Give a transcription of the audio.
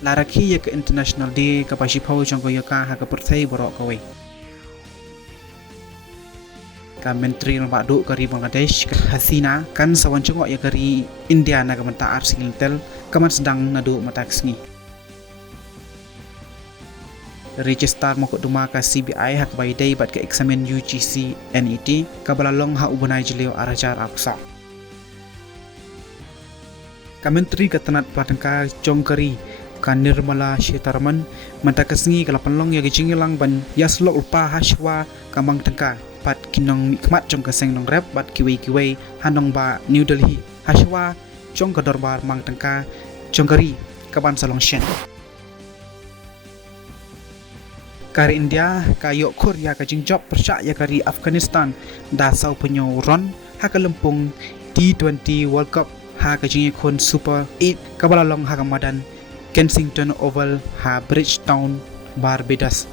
Laraki ya ke International Day ka pasipau jong ko ya ka ha ka perthai borok ka wei. Ka Menteri Nombak Duk kari Bangladesh Hasina kan sawan cengok ya kari India na ka menta arsing tel kaman sedang nadu mata kesngi. Register mokok duma ka CBI hak bai dai bat ke eksamen UGC NET ka balalong ha ubunai jelio arajar aksa. Ka Menteri Ketenat Pratengka Jongkari ka Nirmala Sitharaman menta kesngi ka lapanlong ya gijingilang ban yaslok upa haswa ka mang tengka pat kinong nikmat jong ka seng nong rep bat kiwei hanong ba New Delhi haswa jong ka dorbar mang tengka Jongkari ka ban salong shen. Kari India kayo Korea ka jingjop persyak ya kari Afghanistan da sau penyo ron ha ka lempung T20 World Cup ha ka jingi kon Super 8 ka balalong ha ka madan Kensington Oval ha Bridgetown Barbados.